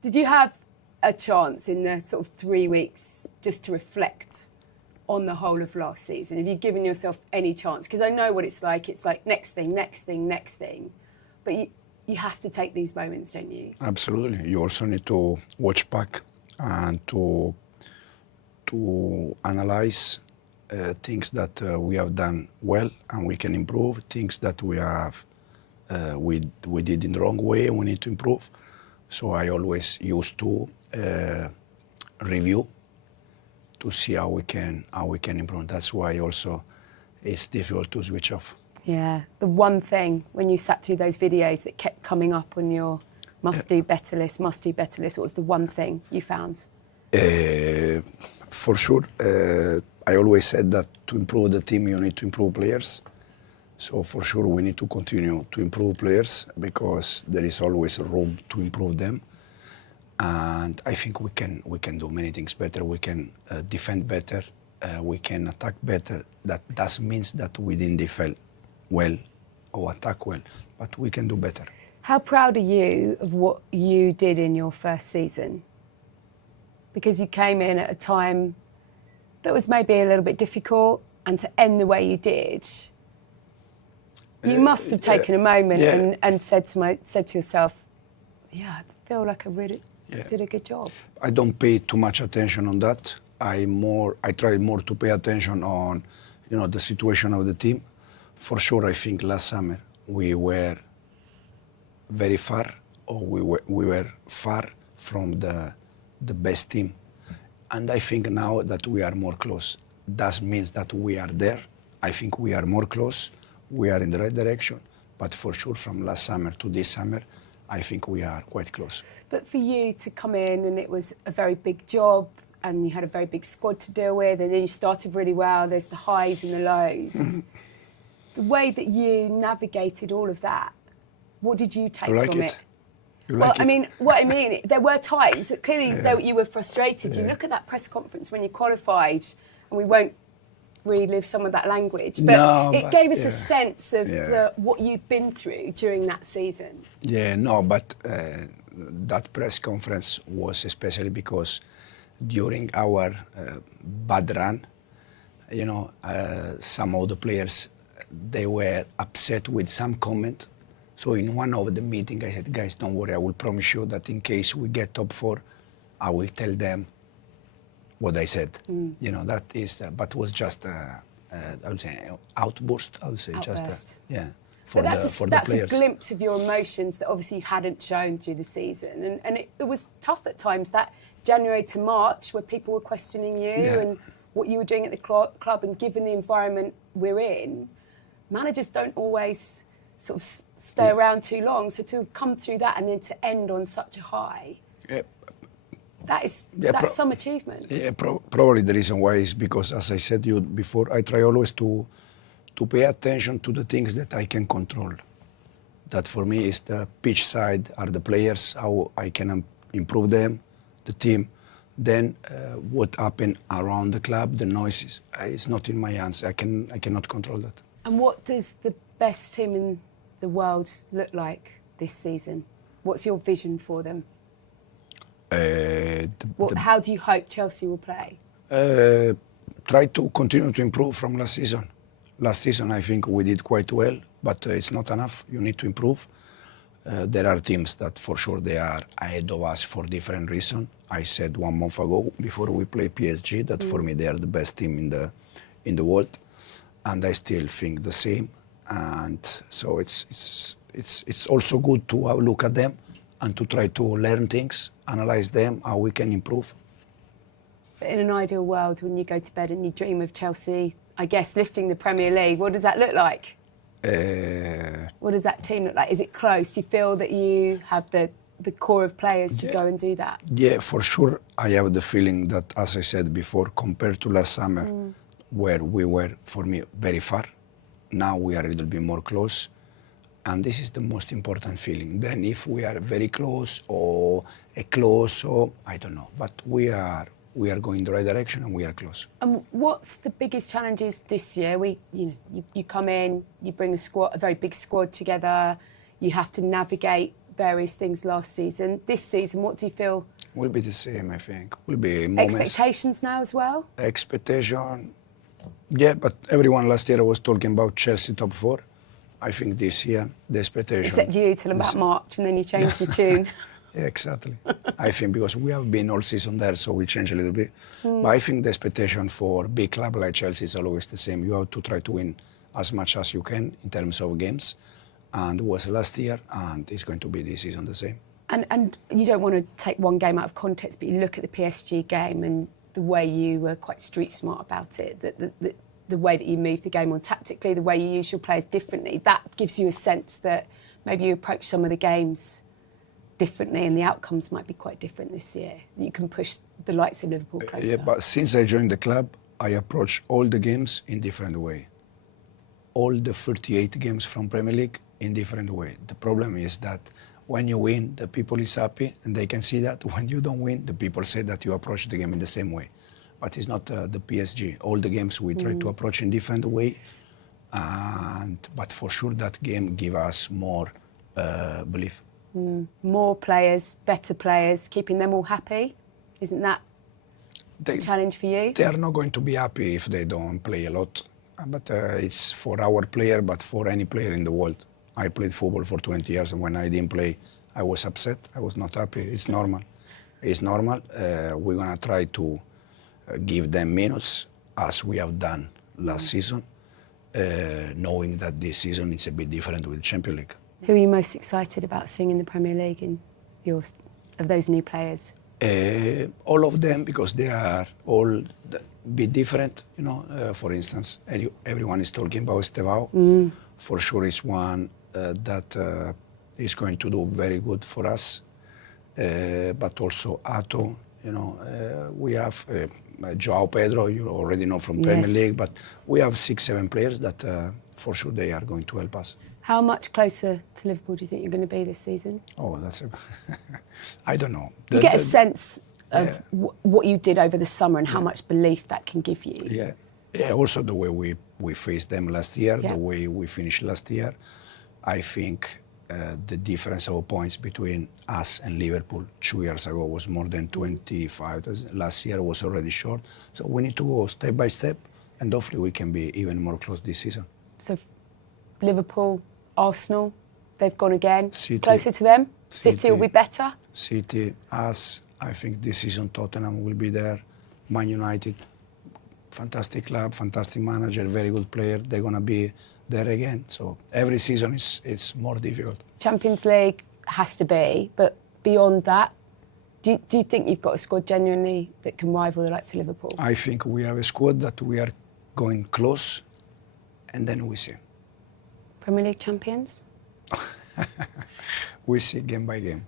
Did you have a chance in the sort of 3 weeks just to reflect on the whole of last season? Have you given yourself any chance? Because I know what it's like. It's like next thing, next thing, next thing. But you have to take these moments, don't you? Absolutely. You also need to watch back and to analyze things that we have done well and we can improve, things that we did in the wrong way and we need to improve. So I always used to review to see how we can improve. That's why also it's difficult to switch off. Yeah, the one thing when you sat through those videos that kept coming up on your must do better list, what was the one thing you found? For sure, I always said that to improve the team, you need to improve players. So for sure, we need to continue to improve players because there is always room to improve them. And I think we can do many things better. We can defend better. We can attack better. That doesn't mean that we didn't defend well or attack well, but we can do better. How proud are you of what you did in your first season? Because you came in at a time that was maybe a little bit difficult, and to end the way you did, you must have taken a moment and said to yourself, yeah, I feel like I really did a good job. I don't pay too much attention on that. I try more to pay attention on, the situation of the team. For sure, I think last summer we were very far, or we were far from the best team. And I think now that we are more close. That means that we are there. I think we are more close. We are in the right direction. But for sure, from last summer to this summer, I think we are quite close. But for you to come in, and it was a very big job, and you had a very big squad to deal with, and then you started really well, there's the highs and the lows. The way that you navigated all of that, what did you take from it? What I mean, there were times that clearly you were frustrated. You look at that press conference when you qualified, and we won't relive some of that language, but it gave us a sense of what you'd been through during that season. But that press conference was especially because during our bad run, some of the players, they were upset with some comment. So in one of the meetings, I said, guys, don't worry, I will promise you that in case we get top 4, I will tell them what I said. That is, but was just, I would say, outburst. I would say Outburst. For the players. That's a glimpse of your emotions that obviously you hadn't shown through the season. And it was tough at times, that January to March, where people were questioning you and what you were doing at the club, and given the environment we're in, managers don't always sort of stay around too long. So to come through that and then to end on such a high, that's some achievement. Probably the reason why is because, as I said to you before, I try always to pay attention to the things that I can control. That for me is the pitch side, are the players, how I can improve them, the team. Then what happened around the club, the noises, it's not in my hands. I cannot control that. And what does the best team in the world look like this season? What's your vision for them? How do you hope Chelsea will play? Try to continue to improve from last season. Last season, I think we did quite well, but it's not enough. You need to improve. There are teams that for sure they are ahead of us for different reasons. I said 1 month ago, before we play PSG, that for me they are the best team in the world, and I still think the same. And so it's also good to look at them and to try to learn things, analyze them, how we can improve. But in an ideal world, when you go to bed and you dream of Chelsea, I guess, lifting the Premier League, what does that look like? What does that team look like? Is it close? Do you feel that you have the core of players to go and do that? Yeah, for sure. I have the feeling that, as I said before, compared to last summer, where we were, for me, very far, now we are a little bit more close. And this is the most important feeling. Then if we are very close or I don't know, but we are going the right direction and we are close. And what's the biggest challenges this year? You come in, you bring a very big squad together. You have to navigate various things last season. This season, what do you feel? Will be the same, I think. Will be moments. Expectations now as well? Expectation, yeah, but everyone last year was talking about Chelsea top 4. I think this year, the expectation... Except you till about March, and then you changed your tune. Yeah, exactly. I think because we have been all season there, so we change a little bit. But I think the expectation for big club like Chelsea is always the same. You have to try to win as much as you can in terms of games. And it was last year, and it's going to be this season the same. And you don't want to take one game out of context, but you look at the PSG game and the way you were quite street smart about it, the way that you move the game on tactically, the way you use your players differently, that gives you a sense that maybe you approach some of the games differently and the outcomes might be quite different this year. You can push the likes of Liverpool closer. Yeah, but since I joined the club, I approach all the games in different way. All the 38 games from Premier League in different way. The problem is that when you win, the people is happy and they can see that. When you don't win, the people say that you approach the game in the same way. But it's not the PSG. All the games we try to approach in different way. But for sure that game give us more belief. More players, better players, keeping them all happy. Isn't that a challenge for you? They are not going to be happy if they don't play a lot. But it's for our player, but for any player in the world. I played football for 20 years, and when I didn't play, I was upset. I was not happy. It's normal. It's normal. We're going to try to give them minutes, as we have done last season, knowing that this season is a bit different with the Champions League. Who are you most excited about seeing in the Premier League of those new players? All of them, because they are all a bit different. You know, for instance, everyone is talking about Estevao. For sure, is one that is going to do very good for us. But also Ato. You know, we have João Pedro. You already know from Premier League, but we have 6-7 players that for sure they are going to help us. How much closer to Liverpool do you think you're going to be this season? Oh, that's a... I don't know. You get a sense of what you did over the summer and how much belief that can give you. Yeah. Yeah, also the way we faced them last year, the way we finished last year. I think the difference of points between us and Liverpool 2 years ago was more than 25. Last year was already short. So we need to go step by step, and hopefully we can be even more close this season. So Liverpool, Arsenal, they've gone again. City, closer to them? City will be better? City, us, I think this season Tottenham will be there. Man United, fantastic club, fantastic manager, very good player. They're going to be there again. So every season is more difficult. Champions League has to be, but beyond that, do you think you've got a squad genuinely that can rival the likes of Liverpool? I think we have a squad that we are going close, and then we see. Premier League champions? We see game by game.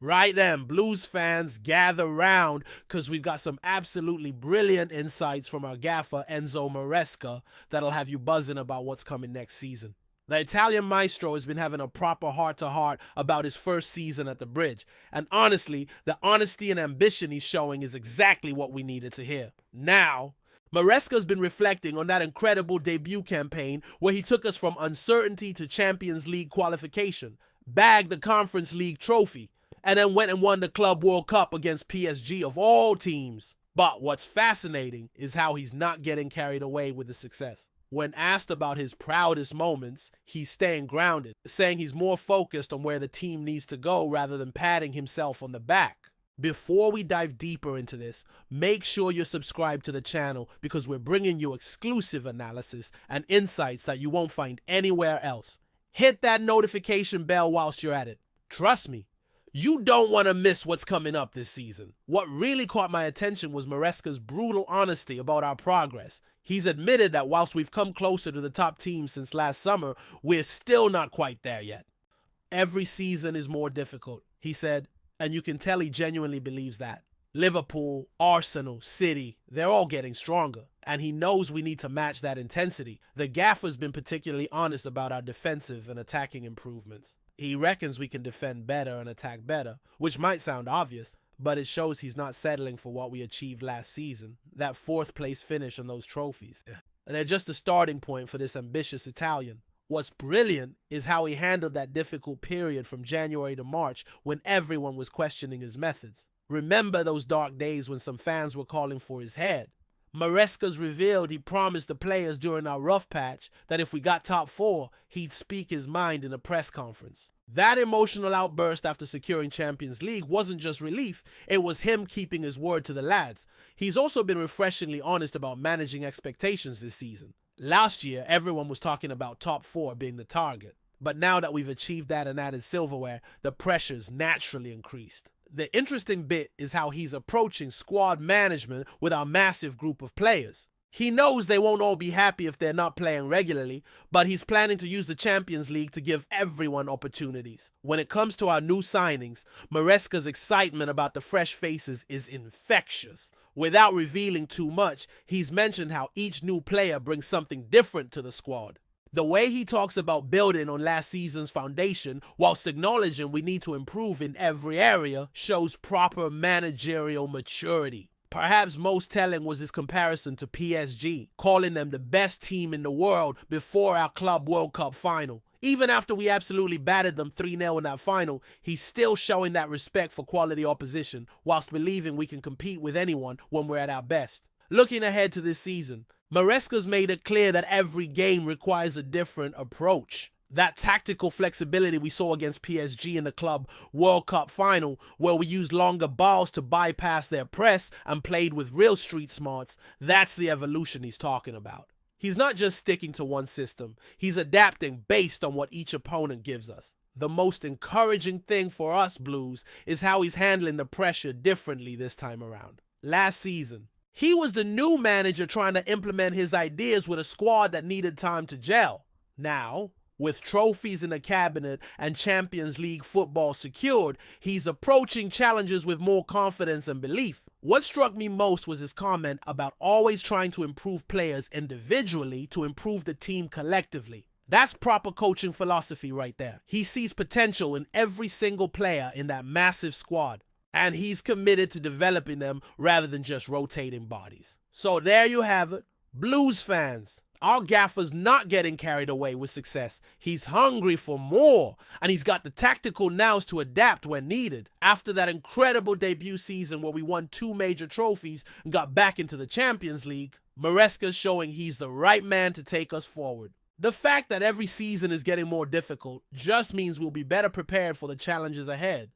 Right then, Blues fans, gather round because we've got some absolutely brilliant insights from our gaffer Enzo Maresca that'll have you buzzing about what's coming next season. The Italian maestro has been having a proper heart-to-heart about his first season at the Bridge. And honestly, the honesty and ambition he's showing is exactly what we needed to hear. Now, Maresca's been reflecting on that incredible debut campaign where he took us from uncertainty to Champions League qualification, bagged the Conference League trophy, and then went and won the Club World Cup against PSG of all teams. But what's fascinating is how he's not getting carried away with the success. When asked about his proudest moments, he's staying grounded, saying he's more focused on where the team needs to go rather than patting himself on the back. Before we dive deeper into this, make sure you're subscribed to the channel because we're bringing you exclusive analysis and insights that you won't find anywhere else. Hit that notification bell whilst you're at it. Trust me, you don't want to miss what's coming up this season. What really caught my attention was Maresca's brutal honesty about our progress. He's admitted that whilst we've come closer to the top team since last summer, we're still not quite there yet. Every season is more difficult, he said, and you can tell he genuinely believes that. Liverpool, Arsenal, City, they're all getting stronger, and he knows we need to match that intensity. The gaffer's been particularly honest about our defensive and attacking improvements. He reckons we can defend better and attack better, which might sound obvious, but it shows he's not settling for what we achieved last season, that 4th place finish on those trophies. And they're just a starting point for this ambitious Italian. What's brilliant is how he handled that difficult period from January to March when everyone was questioning his methods. Remember those dark days when some fans were calling for his head? Maresca's revealed he promised the players during our rough patch that if we got top 4, he'd speak his mind in a press conference. That emotional outburst after securing Champions League wasn't just relief, it was him keeping his word to the lads. He's also been refreshingly honest about managing expectations this season. Last year, everyone was talking about top 4 being the target. But now that we've achieved that and added silverware, the pressure's naturally increased. The interesting bit is how he's approaching squad management with our massive group of players. He knows they won't all be happy if they're not playing regularly, but he's planning to use the Champions League to give everyone opportunities. When it comes to our new signings, Maresca's excitement about the fresh faces is infectious. Without revealing too much, he's mentioned how each new player brings something different to the squad. The way he talks about building on last season's foundation whilst acknowledging we need to improve in every area shows proper managerial maturity. Perhaps most telling was his comparison to PSG, calling them the best team in the world before our Club World Cup final. Even after we absolutely battered them 3-0 in that final, he's still showing that respect for quality opposition whilst believing we can compete with anyone when we're at our best. Looking ahead to this season, Maresca's made it clear that every game requires a different approach. That tactical flexibility we saw against PSG in the Club World Cup final, where we used longer balls to bypass their press and played with real street smarts, that's the evolution he's talking about. He's not just sticking to one system, he's adapting based on what each opponent gives us. The most encouraging thing for us Blues is how he's handling the pressure differently this time around. Last season, he was the new manager trying to implement his ideas with a squad that needed time to gel. Now, with trophies in the cabinet and Champions League football secured, he's approaching challenges with more confidence and belief. What struck me most was his comment about always trying to improve players individually to improve the team collectively. That's proper coaching philosophy right there. He sees potential in every single player in that massive squad, and he's committed to developing them rather than just rotating bodies. So there you have it, Blues fans. Our gaffer's not getting carried away with success. He's hungry for more, and he's got the tactical nous to adapt when needed. After that incredible debut season where we won 2 major trophies and got back into the Champions League, Maresca's showing he's the right man to take us forward. The fact that every season is getting more difficult just means we'll be better prepared for the challenges ahead.